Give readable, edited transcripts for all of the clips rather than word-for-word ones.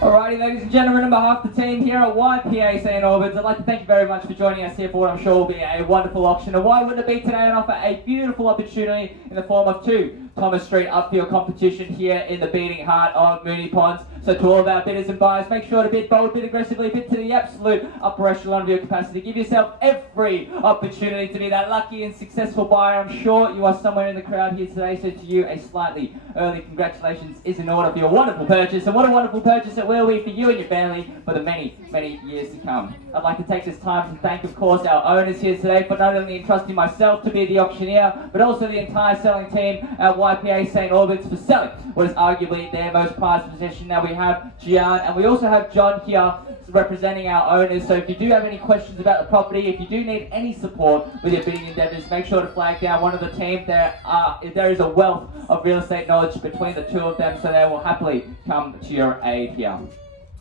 Alrighty, ladies and gentlemen, on behalf of the team here at YPA St Albans, I'd like to thank you very much for joining us here for what I'm sure will be a wonderful auction. And why wouldn't it be today and offer a beautiful opportunity in the form of 2 Thomas Street upfield competition here in the beating heart of Moonee Ponds. So to all of our bidders and buyers, make sure to bid bold, bid aggressively, bid to the absolute upper echelon of your capacity. Give yourself every opportunity to be that lucky and successful buyer. I'm sure you are somewhere in the crowd here today, so to you a slightly early congratulations is in order for your wonderful purchase. And what a wonderful purchase it will be for you and your family for the many, many years to come. I'd like to take this time to thank, of course, our owners here today for not only entrusting myself to be the auctioneer, but also the entire selling team at YPA St Albans for selling what is arguably their most prized possession. Now we have Gian and we also have John here representing our owners. So if you do have any questions about the property, if you do need any support with your bidding endeavours, make sure to flag down one of the team. There is a wealth of real estate knowledge between the 2 of them, so they will happily come to your aid here.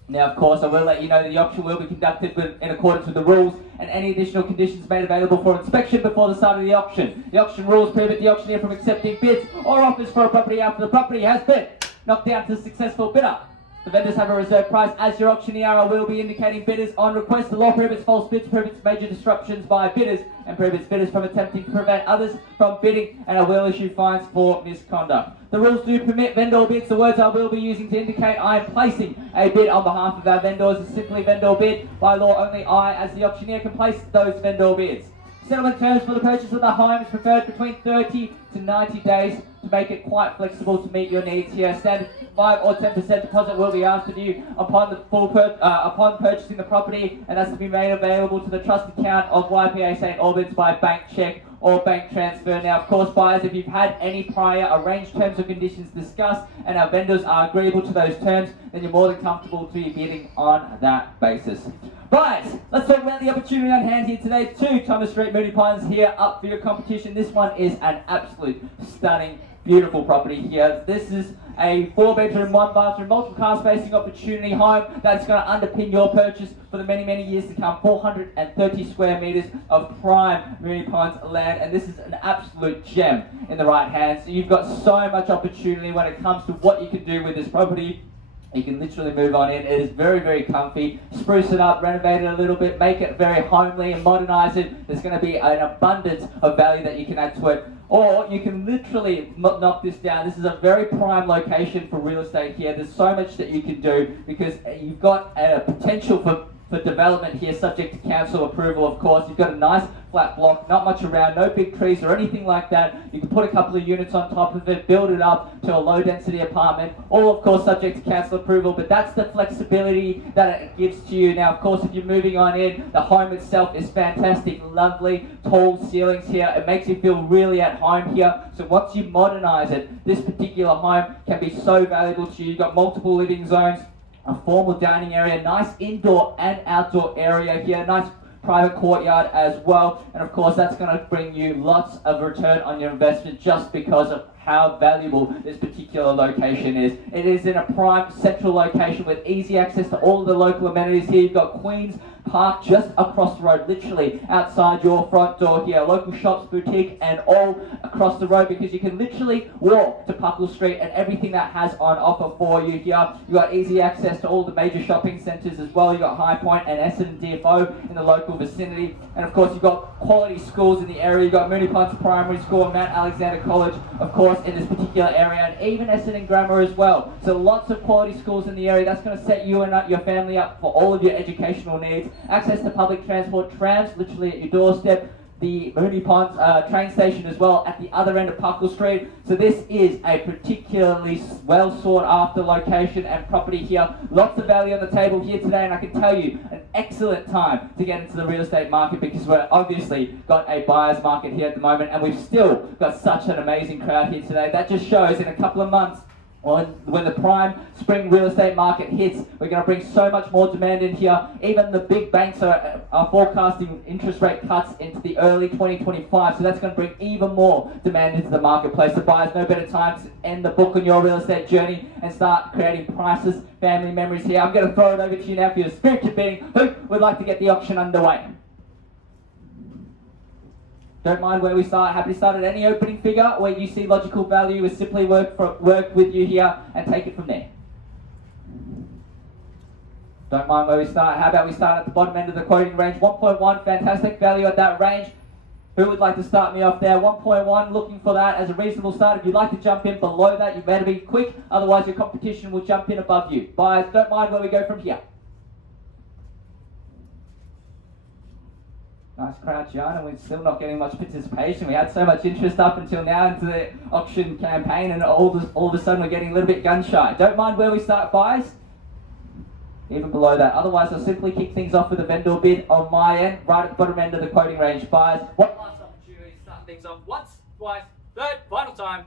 Now, of course, I will let you know that the auction will be conducted in accordance with the rules and any additional conditions made available for inspection before the start of the auction. The auction rules prohibit the auctioneer from accepting bids or offers for a property after the property has been knocked down to the successful bidder. The vendors have a reserve price. As your auctioneer, I will be indicating bidders on request. The law prohibits false bids, prohibits major disruptions by bidders, and prohibits bidders from attempting to prevent others from bidding, and I will issue fines for misconduct. The rules do permit vendor bids. The words I will be using to indicate I am placing a bid on behalf of our vendors is simply vendor bid. By law, only I, as the auctioneer, can place those vendor bids. Settlement terms for the purchase of the home is preferred between 30 to 90 days to make it quite flexible to meet your needs here. Standard 5 or 10% deposit will be asked of you upon purchasing the property, and that's to be made available to the trust account of YPA St Albans by bank cheque or bank transfer. Now, of course, buyers, if you've had any prior arranged terms or conditions discussed and our vendors are agreeable to those terms, then you're more than comfortable to be bidding on that basis. Right, let's talk about the opportunity on hand here today. 2 Thomas Street Moonee Ponds here up for your competition. This one is an absolute stunning, beautiful property here. This is a 4-bedroom, 1-bathroom, multiple car spacing opportunity home that's going to underpin your purchase for the many, many years to come. 430 square metres of prime Moonee Ponds land, and this is an absolute gem in the right hands. So you've got so much opportunity when it comes to what you can do with this property. You can literally move on in. It is very, very comfy. Spruce it up, renovate it a little bit, make it very homely and modernise it. There's going to be an abundance of value that you can add to it. Or you can literally knock this down. This is a very prime location for real estate here. There's so much that you can do because you've got a potential for development here, subject to council approval, of course. You've got a nice flat block, not much around, no big trees or anything like that. You can put a couple of units on top of it, build it up to a low density apartment, all of course subject to council approval, but that's the flexibility that it gives to you. Now, of course, if you're moving on in, the home itself is fantastic, lovely, tall ceilings here. It makes you feel really at home here. So once you modernize it, this particular home can be so valuable to you. You've got multiple living zones, a formal dining area, nice indoor and outdoor area here, nice private courtyard as well, and of course that's going to bring you lots of return on your investment just because of how valuable this particular location is. It is in a prime central location with easy access to all of the local amenities here. You've got Queen's Park just across the road, literally outside your front door here. Local shops, boutique, and all across the road because you can literally walk to Puckle Street and everything that has on offer for you here. You've got easy access to all the major shopping centres as well. You've got High Point and Essendon DFO in the local vicinity. And of course you've got quality schools in the area. You've got Moonee Ponds Primary School and Mount Alexander College, of course, in this particular area, and even Essendon Grammar as well. So lots of quality schools in the area. That's going to set you and your family up for all of your educational needs. Access to public transport, trams literally at your doorstep. The Moonee Ponds train station as well at the other end of Puckle Street. So this is a particularly well sought after location and property here. Lots of value on the table here today, and I can tell you an excellent time to get into the real estate market because we're obviously got a buyer's market here at the moment, and we've still got such an amazing crowd here today. That just shows in a couple of months, when the prime spring real estate market hits, we're going to bring so much more demand in here. Even the big banks are forecasting interest rate cuts into the early 2025, so that's going to bring even more demand into the marketplace. The buyers, no better time to end the book on your real estate journey and start creating priceless family memories here. I'm going to throw it over to you now for your spiritual bidding. Who would like to get the auction underway? Don't mind where we start. Happy to start at any opening figure where you see logical value. Is simply work with you here and take it from there. Don't mind where we start. How about we start at the bottom end of the quoting range? 1.1, fantastic value at that range. Who would like to start me off there? 1.1, looking for that as a reasonable start. If you'd like to jump in below that, you better be quick. Otherwise, your competition will jump in above you. Buyers, don't mind where we go from here. Nice crowd, John, and we're still not getting much participation. We had so much interest up until now into the auction campaign, and all of a sudden we're getting a little bit gun shy. Don't mind where we start, buyers. Even below that. Otherwise, I'll simply kick things off with a vendor bid on my end, right at the bottom end of the quoting range. Buyers, one last opportunity to start things off once, twice, third, final time.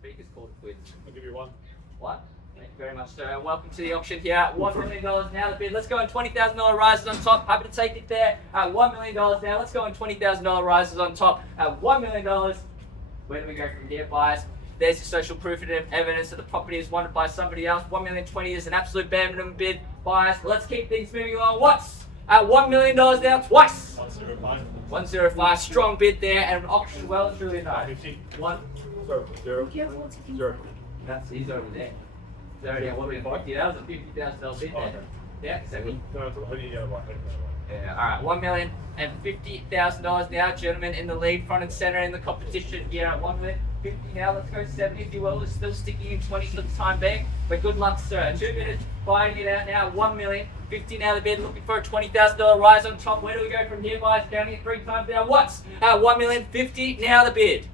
Speakers called it quits. I'll give you one. One. Thank you very much, sir. And welcome to the auction here at $1 million now. The bid. Let's go on $20,000 rises on top. Happy to take it there at $1 million now. Let's go on $20,000 rises on top at $1 million. Where do we go from here, buyers? There's your social proof and evidence that the property is wanted by somebody else. $1,020,000 is an absolute bare minimum bid. Buyers, let's keep things moving along. Once at $1 million now, twice. 105. 105, strong bid there, and an auction well and truly nice. 50. One. 0. That's he's over there. He's already at 1,050,000. That was a $50,000 bid there. Yeah, so we. No, it's only the other one. Yeah, all right, $1,050,000 now, gentlemen in the lead, front and center in the competition here at $1,050,000 now. Let's go 70 if you will. We're still sticking in 20 for the time being, but good luck, sir. 2 minutes, buying it out now. $1,050,000 now the bid, looking for a $20,000 rise on top. Where do we go from here, guys? Counting it 3 times now. Once, $1,050,000 now the bid.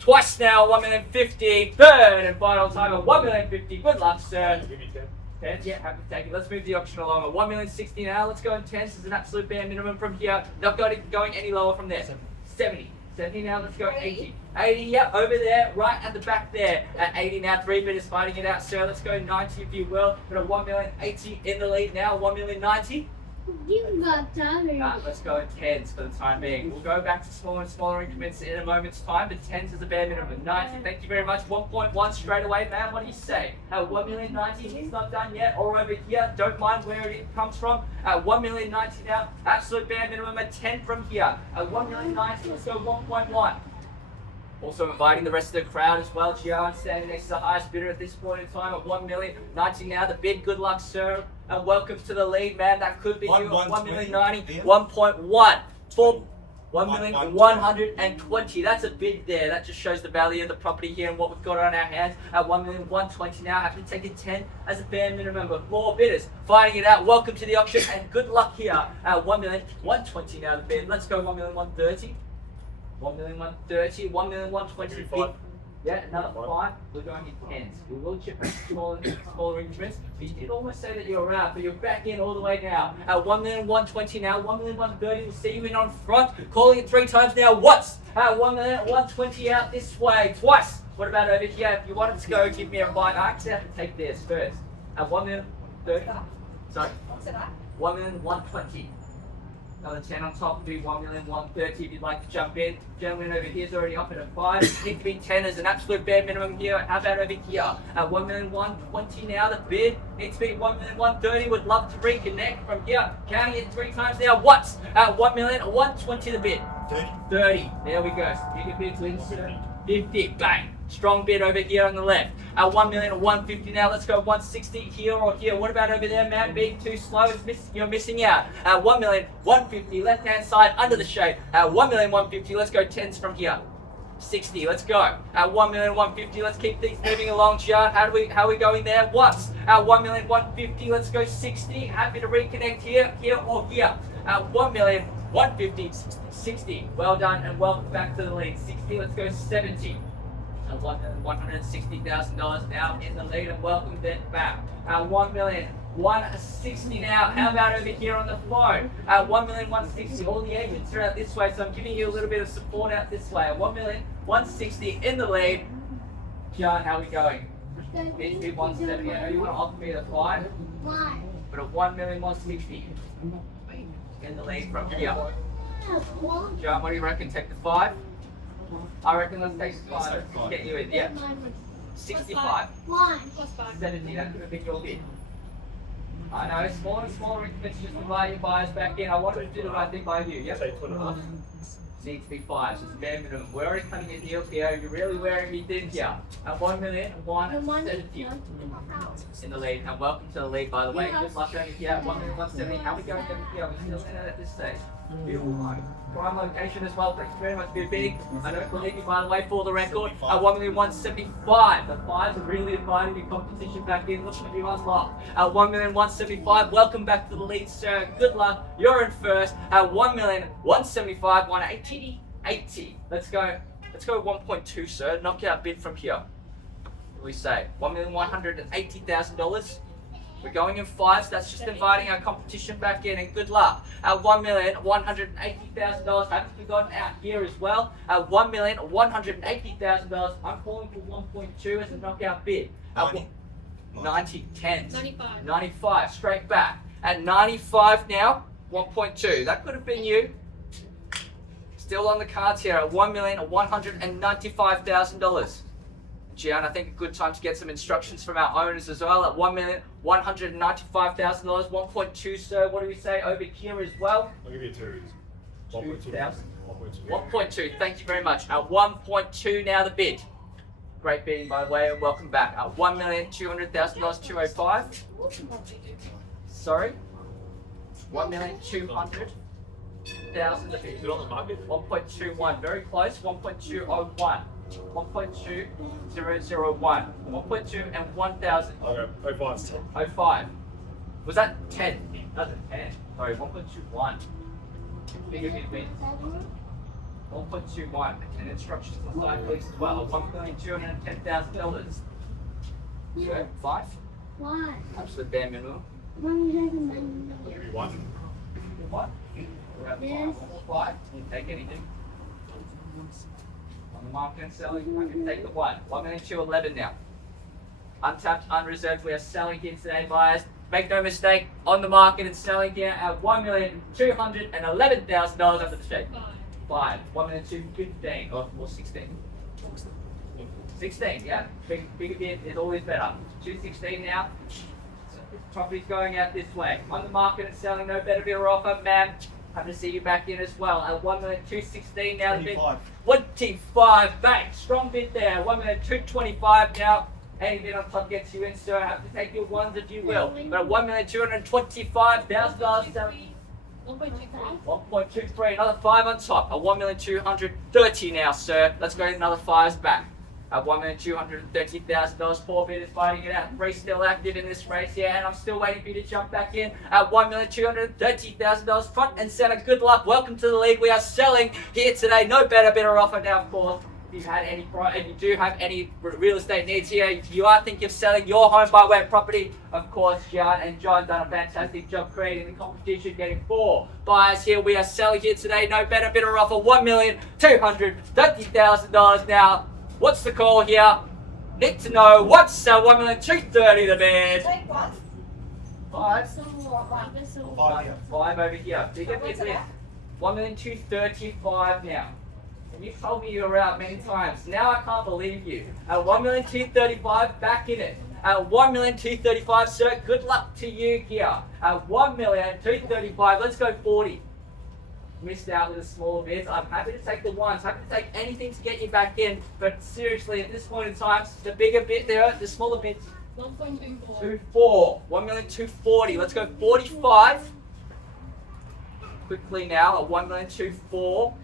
Twice now, $1,050,000. Third and final time at $1,050,000. Good luck, sir. Give me 10. 10s, yeah, happy to take it. Let's move the auction along at $1,060,000 now. Let's go in 10s. This is an absolute bare minimum from here. Not going any lower from there. 70. 70 now, let's go 80. 80, yep, over there, right at the back there. At 80 now, 3 bidders fighting it out, sir. Let's go 90 if you will. Got a $1,080,000 in the lead now, $1,090,000. You got tired. Let's go in 10s for the time being. We'll go back to smaller and smaller increments in a moment's time, but 10s is a bare minimum. 90, thank you very much. 1.1 straight away, man. What do you say? At $1,090,000, he's not done yet. Or over here, don't mind where it comes from. At $1,090,000 now, absolute bare minimum at 10 from here. At $1,090,000, let's go 1.1. Also inviting the rest of the crowd as well. Gian standing next to the highest bidder at this point in time at $1,090,000 now. The bid, good luck, sir. And welcome to the lead, man. That could be you at $1,090,000. 1.1 for $1,120,000. That's a bid there. That just shows the value of the property here and what we've got on our hands at $1,120,000 now. Happy to take a 10 as a bare minimum, but more bidders fighting it out. Welcome to the auction and good luck here at $1,120,000 now. The bid. Let's go $1,130,000. 1,130,000, 1,120,000. Yeah, another 5. We're going in 10s. We will chip in smaller increments. You did almost say that you were out, but you're back in all the way now. At 1,120,000 now, 1,130,000. We'll see you in on front. Calling it 3 times now. Once. At 1,120,000 out this way. Twice. What about over here? If you wanted to go, give me a bite. I actually have to take this first. At 1,130,000. Sorry. 1,120,000. Another 10 on top would be 1,130,000 if you'd like to jump in. Gentleman over here is already up at a 5. Need to be 10 as an absolute bare minimum here. How about over here? At 1,120,000 now, the bid needs to be 1,130,000. Would love to reconnect from here. Counting it 3 times now. Once at 1,120,000 the bid. 30. There we go. So you can bid to insert 50. Bang. Strong bid over here on the left. At 1,150,000 now. Let's go 160 here or here. What about over there, man? Being too slow, you're missing out. At 1,150,000, left hand side under the shade. At 1,150,000, let's go 10s from here. 60, let's go. At 1,150,000, let's keep things moving along, John. How are we going there? Once. At 1,150,000, let's go 60. Happy to reconnect here or here. At 1,150,000, 60. Well done and welcome back to the lead. 60, let's go 70. $160,000 now in the lead and welcome back. At 1,160,000 now. How about over here on the phone? At 1,160,000. All the agents are out this way, so I'm giving you a little bit of support out this way. At 1,160,000 in the lead. John, how are we going? Needs to be 170. I know you want to offer me the 5, but at 1,160,000 in the lead from here. John, what do you reckon? Take the 5? I reckon let's take 5. Get you in, yeah. 65. 70, that could have been your bid. I know, smaller and smaller increments just to buy your buyers back in. I wanted to do the right thing by you, yep. Say 25. Needs to be 5, so it's bare minimum. We're already cutting a deal here. You're really wearing me thin here. At 1,170 in the lead, and welcome to the lead, by the way. Good luck over here. 1,170. How are we going over here? We're still in it at this stage. Beautiful one. Prime location as well. Thank you very much for your bidding. I don't believe you, by the way, for the record. At 1,175. The 5s are really inviting your competition back in. Looking to be unlocked. At 1,175. Welcome back to the lead, sir. Good luck. You're in first. At 1,175. 180. 80. Let's go 1.2, sir. Knockout bid from here. What do we say? $1,180,000. We're going in 5s. That's just inviting our competition back in, and good luck. At $1,180,000. Haven't forgotten out here as well. At $1,180,000. I'm calling for 1.2 as a knockout bid. At 90, 10, 95. 95. Straight back. At 95 now. 1.2. That could have been you. Still on the cards here at $1,195,000. Gian, I think a good time to get some instructions from our owners as well at $1,195,000. 1.2, sir. What do we say over here as well? I'll give you 2. 2,000. 1.2. 1.2. Thank you very much. At 1.2 now the bid. Great bidding, by the way, and welcome back. At $1,200,000. 205. Sorry. 1,200,000. The bid. Is it on the market? 1.21. Very close. 1.201. 1.2001, 1.2 and 1,000. Okay, 05. 05. Was that 10? That was 10. Sorry, 1.21. Bigger bid wins. 1.21. And instructions to the side, please, as well. $1,210,000. So, 5? Why? Absolute bare minimum. I'll give you 1. What? We're at 5. Yes. 5. Can you take anything? On the market and selling, I can take the 1. 1,211,000 now. Untapped, unreserved. We are selling here today, buyers. Make no mistake, on the market and selling here at $1,211,000 under the shade. 5. 1,215,000 or 16. 16, yeah. Bigger bid is always better. 216 now. So this property's going out this way. On the market and selling, no better bid or offer, ma'am. Happy to see you back in as well at 1,216,000 now. 25. 25, bang, strong bid there. 1,225,000 now. Any bid on top gets you in, sir. Have to take your 1s if you will. But at $1,225,000 selling. 1.23, another 5 on top. At 1,230,000 now, sir. Let's go another 5s back. At $1,230,000, 4 bidders fighting it out. 3 still active in this race here, and I'm still waiting for you to jump back in at $1,230,000 front and center. Good luck. Welcome to the league. We are selling here today. No better bidder offer now, of course. If you do have any real estate needs here, if you are thinking of selling your home by way of property, of course, Jan and John done a fantastic job creating the competition, getting 4 buyers here. We are selling here today. No better bidder offer. $1,230,000 now. What's the call here? Need to know what's 1,230,000 the bid. 5. 5 over here. Bigger bid win. 1,235,000 now. And you've told me you were out many times. Now I can't believe you. At 1,235,000, back in it. At 1,235,000, sir, good luck to you here. At 1,235,000, let's go 40. Missed out with the smaller bids. I'm happy to take the 1s, happy to take anything to get you back in. But seriously, at this point in time, the bigger bid there, the smaller bids. 24. 1,240,000. Let's go 45. Quickly now at 1,240,000.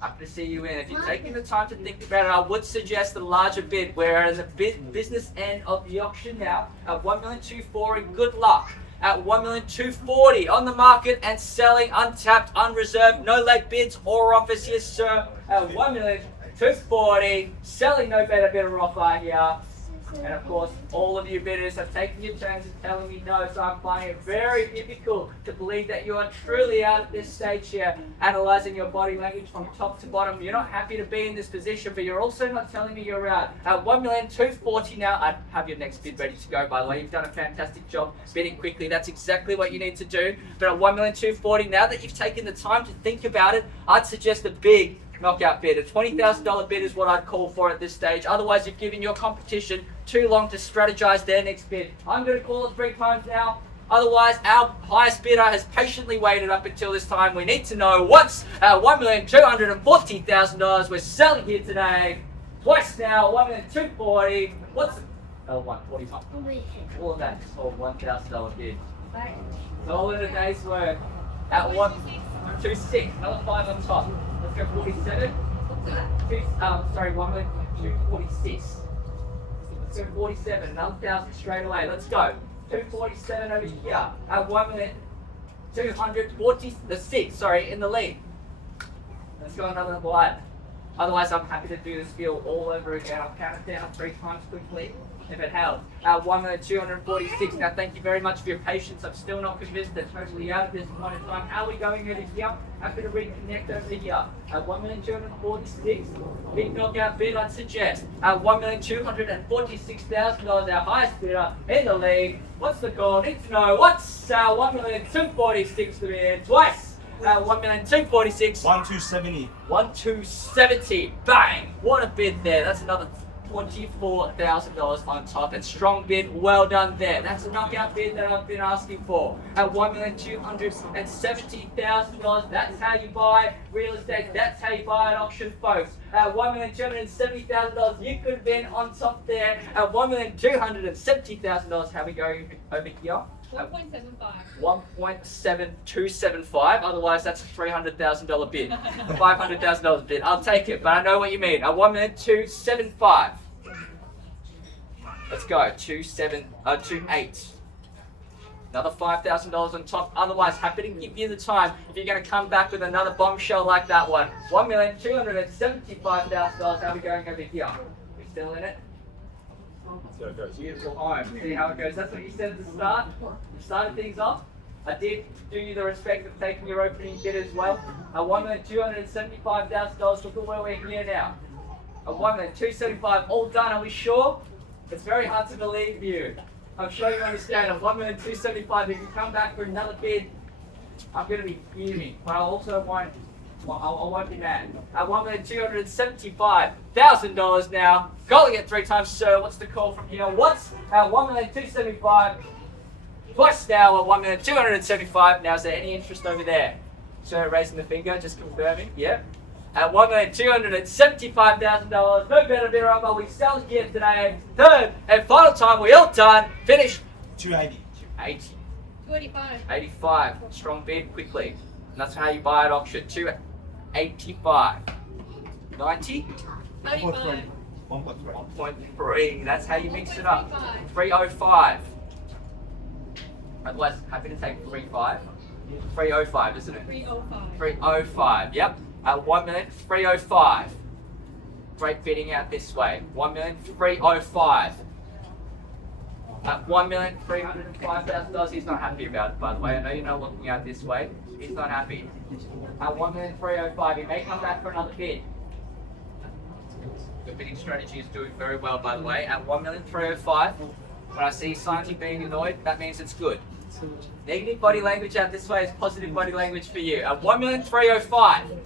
Happy to see you in. If you're taking the time to think about it, I would suggest a larger bid. Whereas the business end of the auction now at 1,240,000. Good luck. At 1,240,000 on the market and selling untapped, unreserved, no late bids or offers here, sir. At 1,240,000, selling no better bidder offer here. And of course, all of you bidders have taken your turns and telling me no, so I'm finding it very difficult to believe that you are truly out at this stage here, analysing your body language from top to bottom. You're not happy to be in this position, but you're also not telling me you're out. At 1,240,000 now, I have your next bid ready to go, by the way. You've done a fantastic job bidding quickly. That's exactly what you need to do. But at 1,240,000, now that you've taken the time to think about it, I'd suggest a big knockout bid. A $20,000 bid is what I'd call for at this stage. Otherwise, you've given your competition too long to strategize their next bid. I'm going to call it 3 times now. Otherwise, our highest bidder has patiently waited up until this time. We need to know what's our $1,240,000 we're selling here today. Twice now, $1,240,000. What's $145,000? All of that is for $1,000 bid. So all in a day's work at 126. Another 5 on top. Let's go 47. Sorry, 1,246,000. Let's go 47. Another 1,000 straight away. Let's go. 247 over here at 1,246,000. Sorry, in the lead. Let's go another wide. Otherwise, I'm happy to do this field all over again. I'll count it down 3 times quickly if it helps. 1,246,000. Now, thank you very much for your patience. I'm still not convinced they're totally out at this point in time. How are we going over here? Happy to reconnect over here. 1,246,000. Big knockout bid, I'd suggest. 1,246,000, our highest bidder in the league. What's the call? Need to know what's 1,246,000 to be twice. 1,246,000. 1,270. 1,270. Bang! What a bid there. That's another $24,000 on top. And strong bid. Well done there. That's a knockout bid that I've been asking for. At $1,270,000. That's how you buy real estate. That's how you buy an auction, folks. At $1,270,000. You could have been on top there. At $1,270,000. How are we going over here? 1.75. 1.7275. Otherwise, that's a $300,000 bid. $500,000 bid. I'll take it, but I know what you mean. A 1,275,000. Let's go. 28. Another $5,000 on top. Otherwise, happy to give you the time if you're going to come back with another bombshell like that one. $1,275,000. How are we going over here? We still in it? So it goes. Beautiful home. See how it goes. That's what you said at the start. You started things off. I did do you the respect of taking your opening bid as well. $1,275,000. Look at where we're here now. $1,275,000. All done. Are we sure? It's very hard to believe you. I'm sure you understand. $1,275,000. If you come back for another bid, I'm going to be fuming. But I also won't. I won't be mad. At $1,275,000 now. Calling it 3 times, sir. What's the call from here? What's at $1,275,000? Twice now at $1,275,000. Now, is there any interest over there? Sir, raising the finger, just confirming. Yep. At $1,275,000. No better bidder offer. We sell here today. Third and final time. We all done. Finished. 280. 280. 285. 85. Strong bid quickly. And that's how you buy at auction. 285. 90. 95. 1.3. That's how you mix it up. 305. Otherwise, happy to take 35. 305, isn't it? 305. 305. Yep. At 1,305,000. Great bidding out this way. 1,305,000. At $1,305,000. He's not happy about it, by the way. I know you're not looking out this way. He's not happy. At 1,305,000. He may come back for another bid. The bidding strategy is doing very well, by the way. At 1,305,000. When I see signs of being annoyed, that means it's good. Negative body language out this way is positive body language for you. At 1,305,000.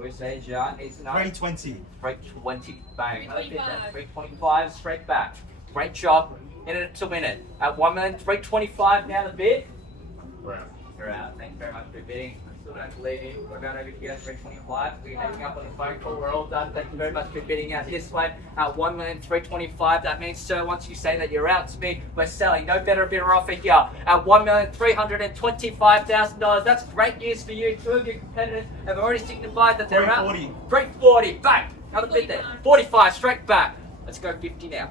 We say John needs to know. 320. 320. Bang. Another bid there. 325 straight back. Great job. Minute to minute. At 1,325,000 now the bid. You're out. Thank you very much for bidding. I still don't believe you. We're going over here at 325. We're hanging up on the phone call. We're all done. Thank you very much for bidding out this way. At 1,325,000. That means, sir, once you say that you're out to me, we're selling. No better bidder offer here. At $1,325,000. That's great news for you. 2 of your competitors have already signified that they're out. 340. Bang. Another bid there. 45. Straight back. Let's go 50 now.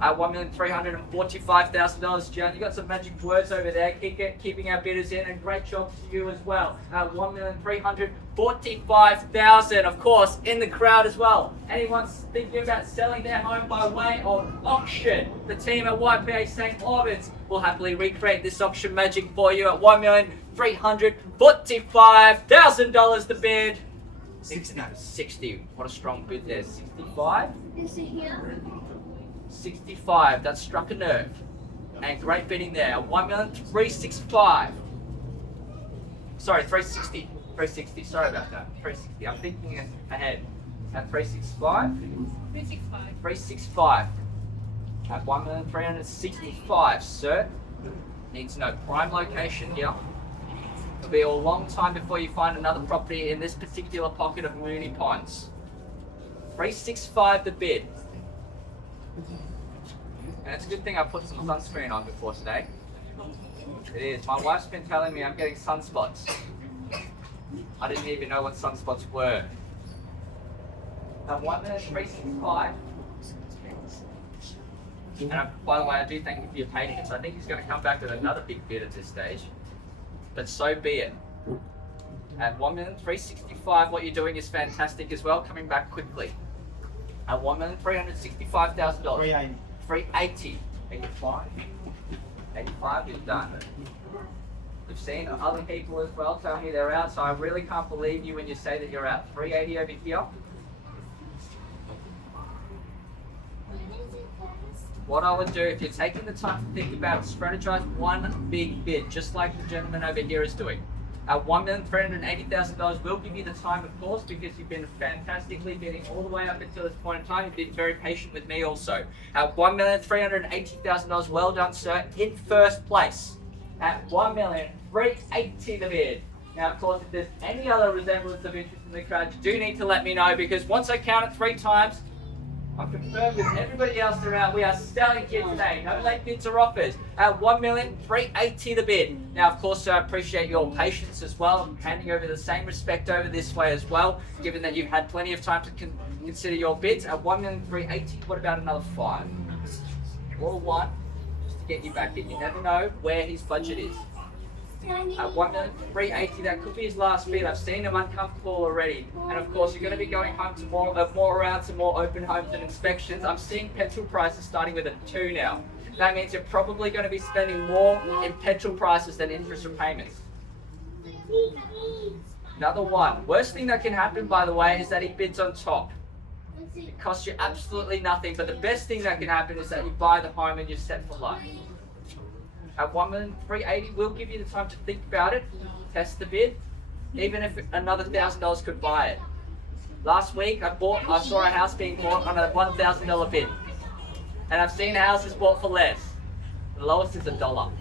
At $1,345,000, John. You got some magic words over there, keeping our bidders in, and great job to you as well. At $1,345,000, of course, in the crowd as well. Anyone thinking about selling their home by way of auction? The team at YPA St. Albans will happily recreate this auction magic for you at $1,345,000 the bid. 60. What a strong bid there. 65. Is it here? 65, that struck a nerve. And great bidding there. 1,365,000. Sorry, 360. 360. Sorry about that. 360. I'm thinking ahead. At 365. 365. 365. At 1,365,000, sir. Need to know prime location here. It'll be a long time before you find another property in this particular pocket of Moonee Ponds. 365 the bid. And it's a good thing I put some sunscreen on before today. It is. My wife's been telling me I'm getting sunspots. I didn't even know what sunspots were. At 1,365. And by the way, I do thank you for your patience. I think he's going to come back with another big bid at this stage. But so be it. At 1,365,000, what you're doing is fantastic as well, coming back quickly. At $1,365,000. 380. 380. 85. 85 is done. We've seen other people as well tell me they're out, so I really can't believe you when you say that you're out. 380 over here. What I would do, if you're taking the time to think about it, strategize one big bid, just like the gentleman over here is doing. At $1,380,000, we'll give you the time, of course, because you've been fantastically bidding all the way up until this point in time. You've been very patient with me also. At $1,380,000, well done, sir, in first place. At $1,380,000 the bid. Now, of course, if there's any other resemblance of interest in the crowd, you do need to let me know, because once I count it 3 times, I'm confirmed with everybody else around, we are selling here today. No late bids or offers. At $1,380,000 the bid. Now, of course, I appreciate your patience as well. I'm handing over the same respect over this way as well, given that you've had plenty of time to consider your bids. At $1,380,000, what about another 5? Or 1, just to get you back in. You never know where his budget is. At $1,380,000, that could be his last bid. I've seen him uncomfortable already. And of course, you're going to be going home to more rounds and more open homes and inspections. I'm seeing petrol prices starting with a 2 now. That means you're probably going to be spending more in petrol prices than interest repayments. Another 1. Worst thing that can happen, by the way, is that he bids on top. It costs you absolutely nothing, but the best thing that can happen is that you buy the home and you're set for life. At $1,380,000, we'll give you the time to think about it, test the bid, even if another $1,000 could buy it. Last week, I saw a house being bought on a $1,000 bid, and I've seen houses bought for less. The lowest is $1.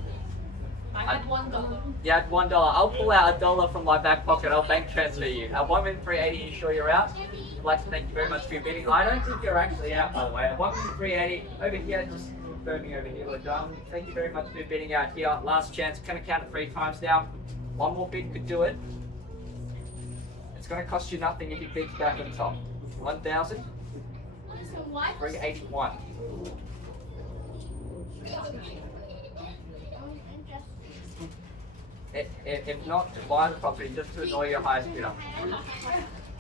I had $1. You had $1. I'll pull out $1 from my back pocket. I'll bank transfer you. At $1,380,000, you sure you're out? I'd like to thank you very much for your bidding. I don't think you're actually out, by the way. At $1,380,000, over here, just confirming over here, we're done. Thank you very much for bidding out here. Last chance, going to count it 3 times now. 1 more bid could do it. It's going to cost you nothing if you bids back on top. 1,000. 381. If not, to buy the property just to annoy your highest bidder.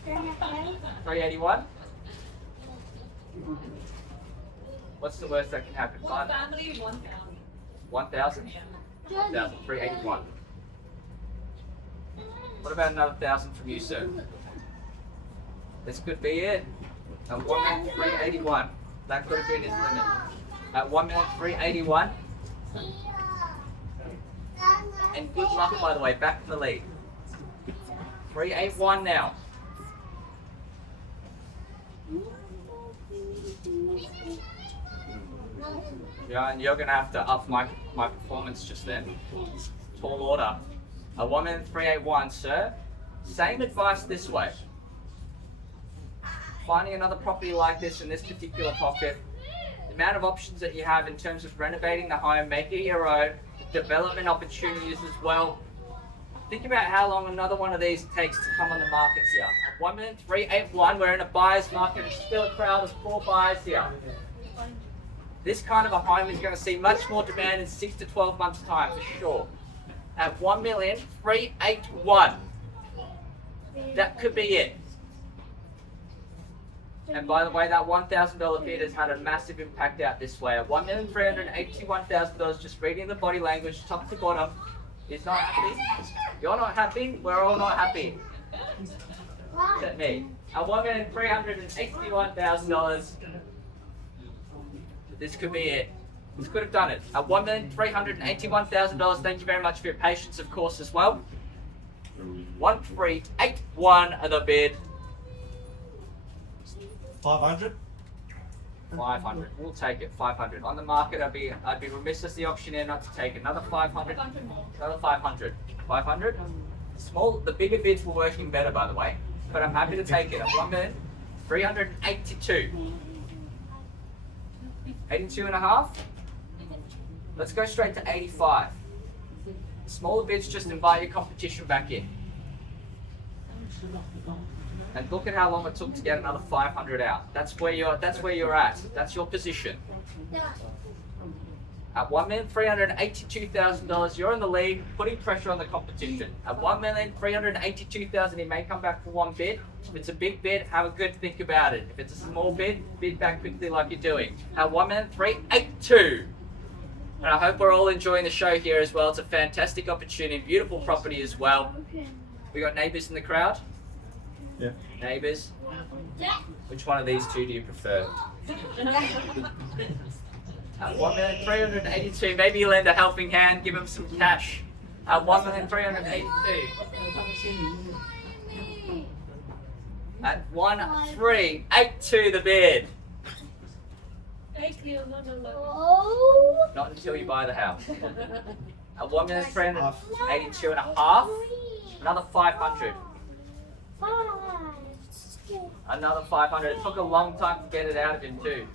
381. What's the worst that can happen? One family, 1,000. 1,000? 1,000. 381. What about another 1,000 from you, sir? This could be it. At 1,381,000. That could have been his limit. At 1,381,000. And good luck, by the way, back in the lead. 381 now. Yeah, and you're going to have to up my performance just then. Tall order. A 1,381,000, sir. Same advice this way. Finding another property like this in this particular pocket, the amount of options that you have in terms of renovating the home, making it your own, development opportunities as well. Think about how long another one of these takes to come on the markets here. At 1,381,000, we're in a buyer's market. It's still a crowd of 4 buyers here. This kind of a home is going to see much more demand in 6 to 12 months' time, for sure. At 1,381,000, that could be it. And by the way, that $1,000 bid has had a massive impact out this way. At $1,381,000, just reading the body language, top to bottom. He's not happy. You're not happy. We're all not happy. Except me. At $1,381,000. This could be it. This could have done it. At $1,381,000. Thank you very much for your patience, of course, as well. 1,381 of the bid. 500. 500. We'll take it. 500. On the market, I'd be remiss as the auctioneer not to take it. Another 500. 500 more. Another 500. 500. The bigger bids were working better, by the way. But I'm happy to take it. At 1,382,000. 82 and a half. Let's go straight to 85. Smaller bids just invite your competition back in. And look at how long it took to get another 500 out. That's where you're at. That's your position. At $1,382,000, you're in the lead, putting pressure on the competition. At $1,382,000, he may come back for one bid. If it's a big bid, have a good think about it. If it's a small bid back quickly like you're doing. At $1,382,000. And I hope we're all enjoying the show here as well. It's a fantastic opportunity, beautiful property as well. We got neighbours in the crowd? Yeah. Neighbours? Which one of these two do you prefer? At $1,382,000, maybe you lend a helping hand, give him some cash. At $1,382,000. At $1,382,000 the bid. Thank you. No. Not until you buy the house. At $1,382,500. Another 500. Another 500. It took a long time to get it out of him too.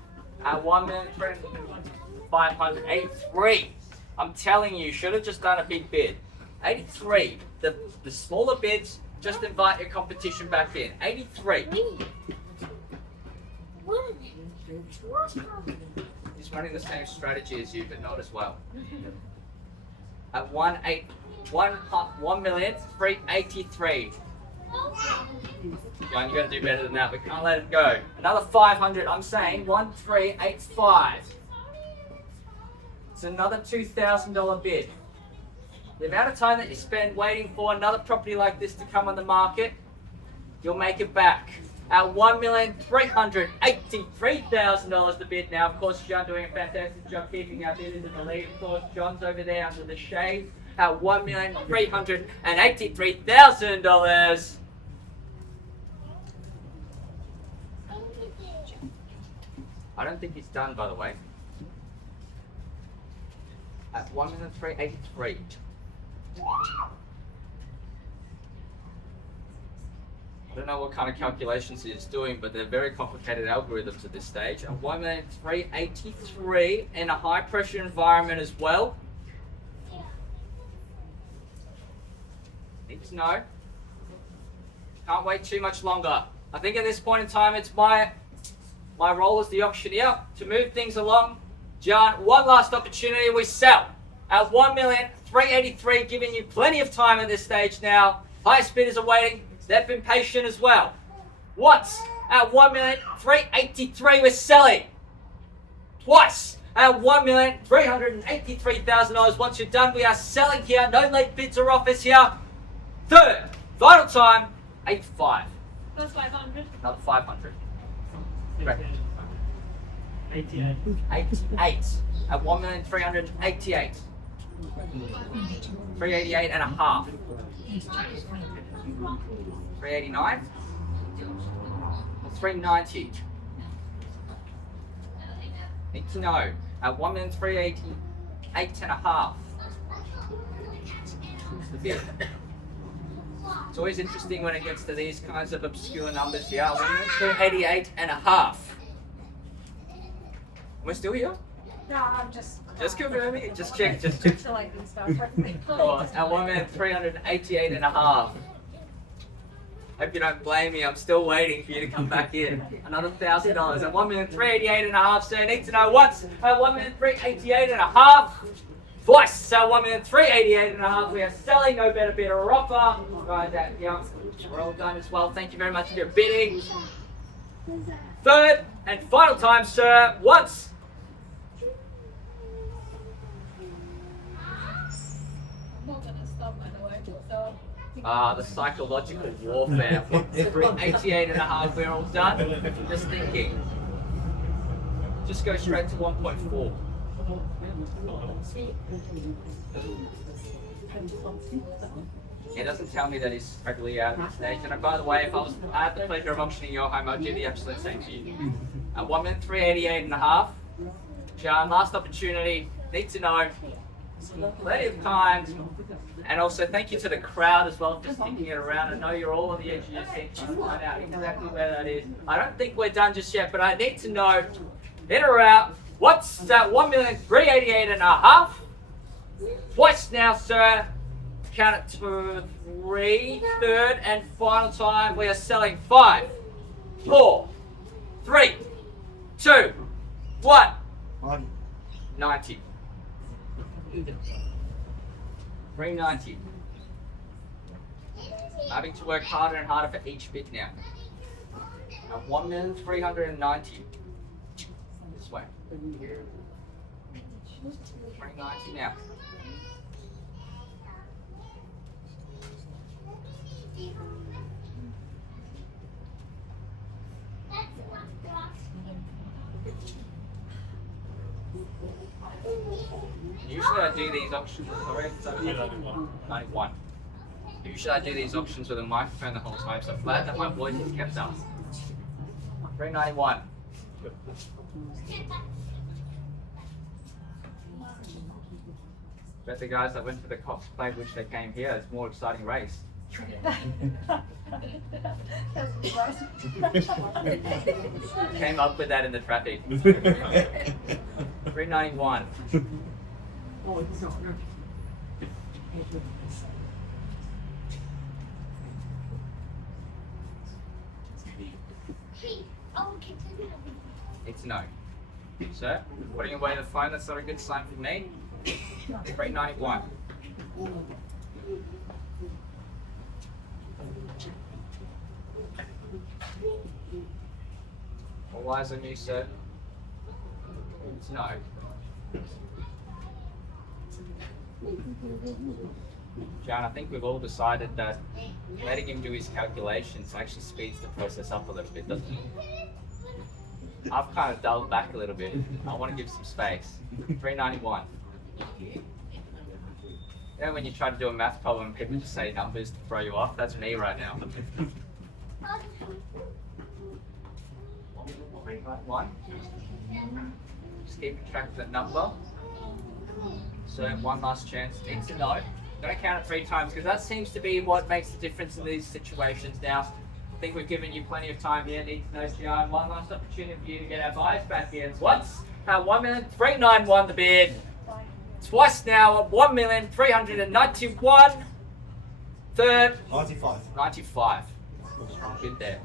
At $1,382,500. 83. I'm telling you, should have just done a big bid. 83. The smaller bids just invite your competition back in. 83. He's running the same strategy as you, but not as well. At $1,383,000. John, you gotta do better than that. We can't let it go. Another 500. I'm saying 1,385. It's another $2,000 bid. The amount of time that you spend waiting for another property like this to come on the market, you'll make it back. At $1,383,000 the bid now. Of course, John doing a fantastic job keeping our bidders in the lead. Of course, John's over there under the shade at $1,383,000. I don't think he's done, by the way. At $1,383,000. I don't know what kind of calculations he's doing, but they're very complicated algorithms at this stage. At $1,383,000 in a high pressure environment as well. Need to know. Can't wait too much longer. I think at this point in time, it's my role as the auctioneer to move things along. John, one last opportunity, we sell. At $1,383,000, giving you plenty of time at this stage now. Highest bidders are waiting. They've been patient as well. Once at $1,383,000, we're selling. Twice at $1,383,000. Once you're done, we are selling here. No late bids or offers here. Third, final time, 85. That's 500. Another 500. Great. 88. 88 at $1,388,000. 388 and a half. 389 or 390. Need to know at $1,388,000 and a half. The bid. It's always interesting when it gets to these kinds of obscure numbers here. $1,388,000 and a half. We're still here? No, I'm just confirming. Just check. selecting stuff. Oh, at $1,388,000 and a half. Hope you don't blame me. I'm still waiting for you to come back in. Another $1,000 at $1,388,000 and a half. So you need to know once at $1,388,000 and a half. Twice at $1,388,000 and a half. We are selling. No better bid or offer. Right, we're all done as well. Thank you very much for your bidding. Third and final time, sir. Once. I'm not gonna stop, by the way. So. The psychological warfare. 88 and a half, we're all done. Just thinking. Just go straight to 1.4. It doesn't tell me that he's totally out at this stage. And by the way, if I had the pleasure of auctioning your home, I'd do the absolute same to you. At 1,388 and a half. John, last opportunity. Need to know. Plenty of time. And also thank you to the crowd as well for sticking it around. I know you're all on the edge of your seat to find out exactly where that is. I don't think we're done just yet, but I need to know, in or out, what's that 1,388 and a half? Twice now, sir. Count it to 3. Third and final time. We are selling 5, 4, 3, 2, 1. 90. 390. Having to work harder and harder for each bit now. At 1,390. This way. 390 now. Usually I do these auctions, sorry, 91. Usually I do these auctions with a microphone the whole time, so I'm glad that my voice is kept up. 391. Bet the guys that went for the Cox Plate, which they came here, it's a more exciting race. Came up with that in the traffic. 391. It's no. Sir, putting away the phone, that's not a good sign for me. 391. All eyes on you, sir. It's no. John, I think we've all decided that letting him do his calculations actually speeds the process up a little bit, doesn't it? I've kind of dulled back a little bit. I want to give some space. 391. You know when you try to do a math problem and people just say numbers to throw you off? That's me right now. 391. Just keep track of that number. So one last chance. Need to know. I'm going to count it 3 times because that seems to be what makes the difference in these situations. Now, I think we've given you plenty of time here. Need to know, Gian. One last opportunity for you to get our buyers back here. Once, 1,391 the bid. Twice now at 1,391. Third, 95. 95. Strong bid there.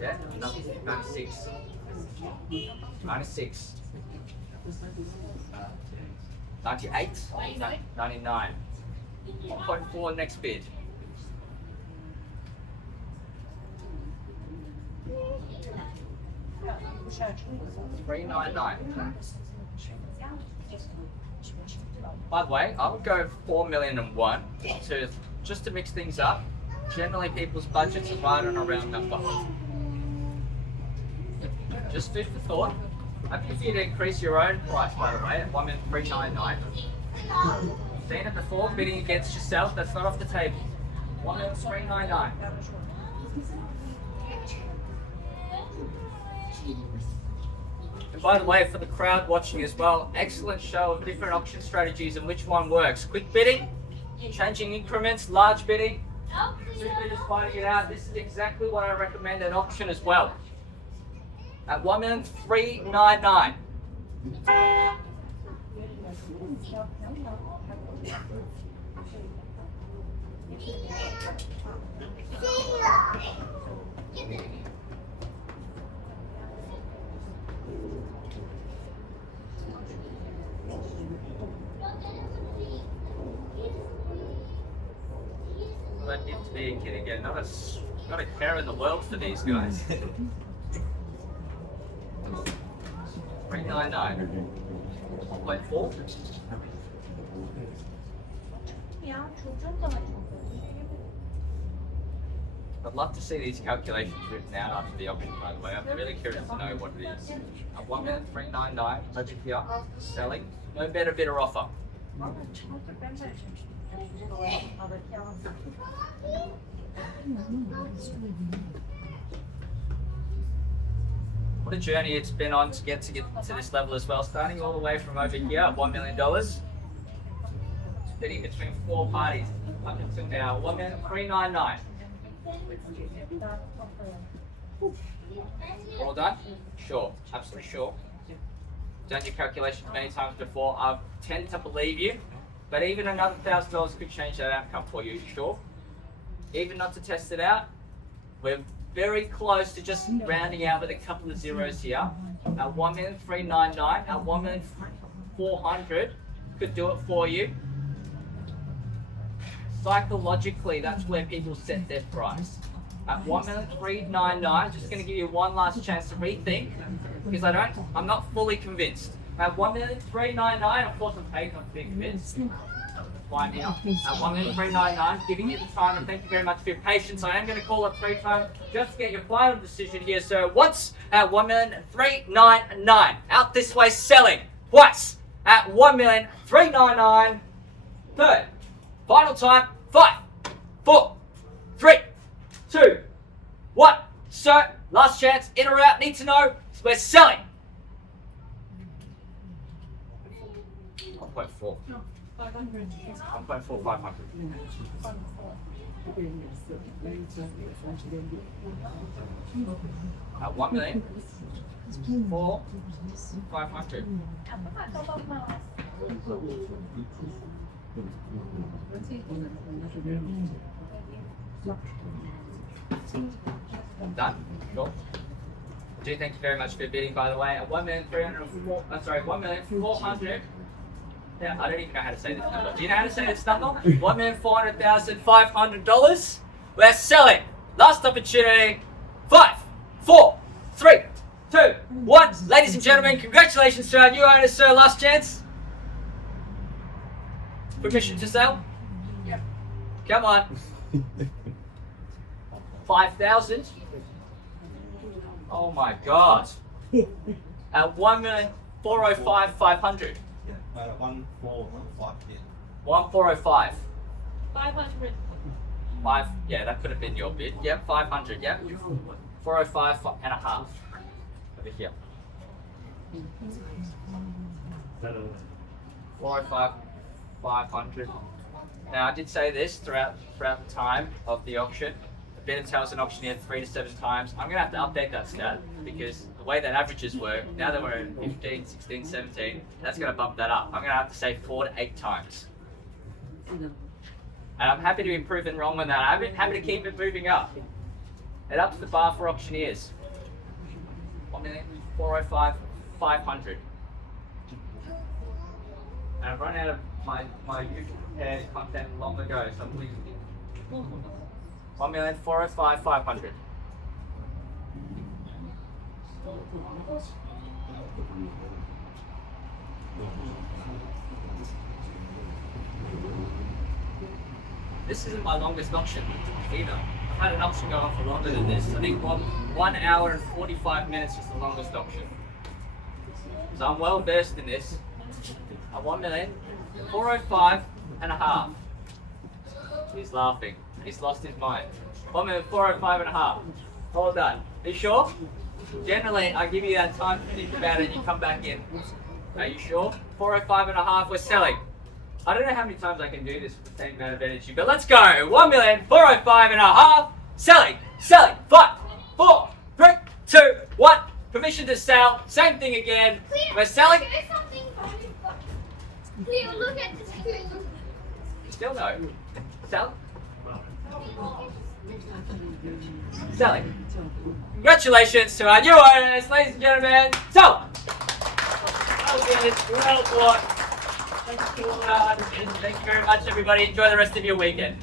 Yeah, 96. 96. 98. 99. 1.4 next bid. $399. By the way, I would go 4,001,000 to just to mix things up. Generally, people's budgets are right on a round number. Just food for thought. Happy for you to increase your own price, by the way, at 1,399. Seen it before, bidding against yourself. That's not off the table. 1,399. And by the way, for the crowd watching as well, excellent show of different auction strategies and which one works. Quick bidding, changing increments, large bidding, two bidders fighting it out. This is exactly what I recommend at auction as well. At 1,399. That gives me a kid again. Not a care in the world for these guys. 399. 1.4. I'd love to see these calculations written out after the auction, by the way. I'm really curious to know what it is. At 1,399, budget here, selling. No better bidder offer. What a journey it's been on to get to this level as well. Starting all the way from over here at $1 million. Sitting between 4 parties up until now. 1,399,000. All done? Sure, absolutely sure. Done your calculations many times before. I tend to believe you, but even another $1,000 could change that outcome for you. Sure. Even not to test it out, we're very close to just rounding out with a couple of zeros here. At 1,399,000, at 1,400,000 could do it for you. Psychologically, that's where people set their price. At 1,399,000, just going to give you one last chance to rethink, because I'm not fully convinced. At 1,399,000, of course I'm paid not to be convinced. Why now? At 1,399,000, giving you the time, and thank you very much for your patience. I am going to call it 3 times just to get your final decision here. So once at 1,399,000, out this way selling. Twice at 1,399,000. Third, final time. 5, 4, 3, 2, 1. So last chance, in or out, need to know. We're selling. 1.4. 500. 1.4, 500. At 1,000,000, 500. Done. Sure. Do thank you very much for bidding, by the way. At 1,400,000. Yeah, I don't even know how to say this number. Do you know how to say this number? $1,400,500. We're selling. Last opportunity. 5, 4, 3, 2, 1. Ladies and gentlemen, congratulations to our new owner, sir. Last chance. Permission to sell? Yep. Come on. 5,000. Oh my God. At 1,405,500. 1,405. 1,405. 500. 5. Yeah, that could have been your bid. Yep, 500. Yep. 405 and a half. Over here. 405, 500. Now I did say this throughout the time of the auction. A bid and sales an auctioneer 3 to 7 times. I'm gonna have to update that stat because the way that averages work, now that we're at 15, 16, 17, that's gonna bump that up. I'm gonna have to say 4 to 8 times. And I'm happy to be proven wrong on that. I'm happy to keep it moving up. It ups the bar for auctioneers. 1,405,500. And I've run out of my usual prepared content long ago, so please. 1,405,500. This isn't my longest auction either. I've had an auction go on for longer than this. I think 1 hour and 45 minutes was the longest auction. So I'm well versed in this. At 1,405 and a half. He's laughing. He's lost his mind. 1,405 and a half. All done. Are you sure? Generally, I give you that time to think about it and you come back in. Are you sure? 405 and a half, we're selling. I don't know how many times I can do this with the same amount of energy, but let's go. 1,405 and a half. Selling. 5, 4, 3, 2, 1. Permission to sell. Same thing again. We're selling. There's something funny. Cleo, look at this. Still no. Sell. Selling. Congratulations to our new owners, ladies and gentlemen. So, well bought. Thank you very much, everybody. Enjoy the rest of your weekend.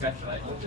Congratulations.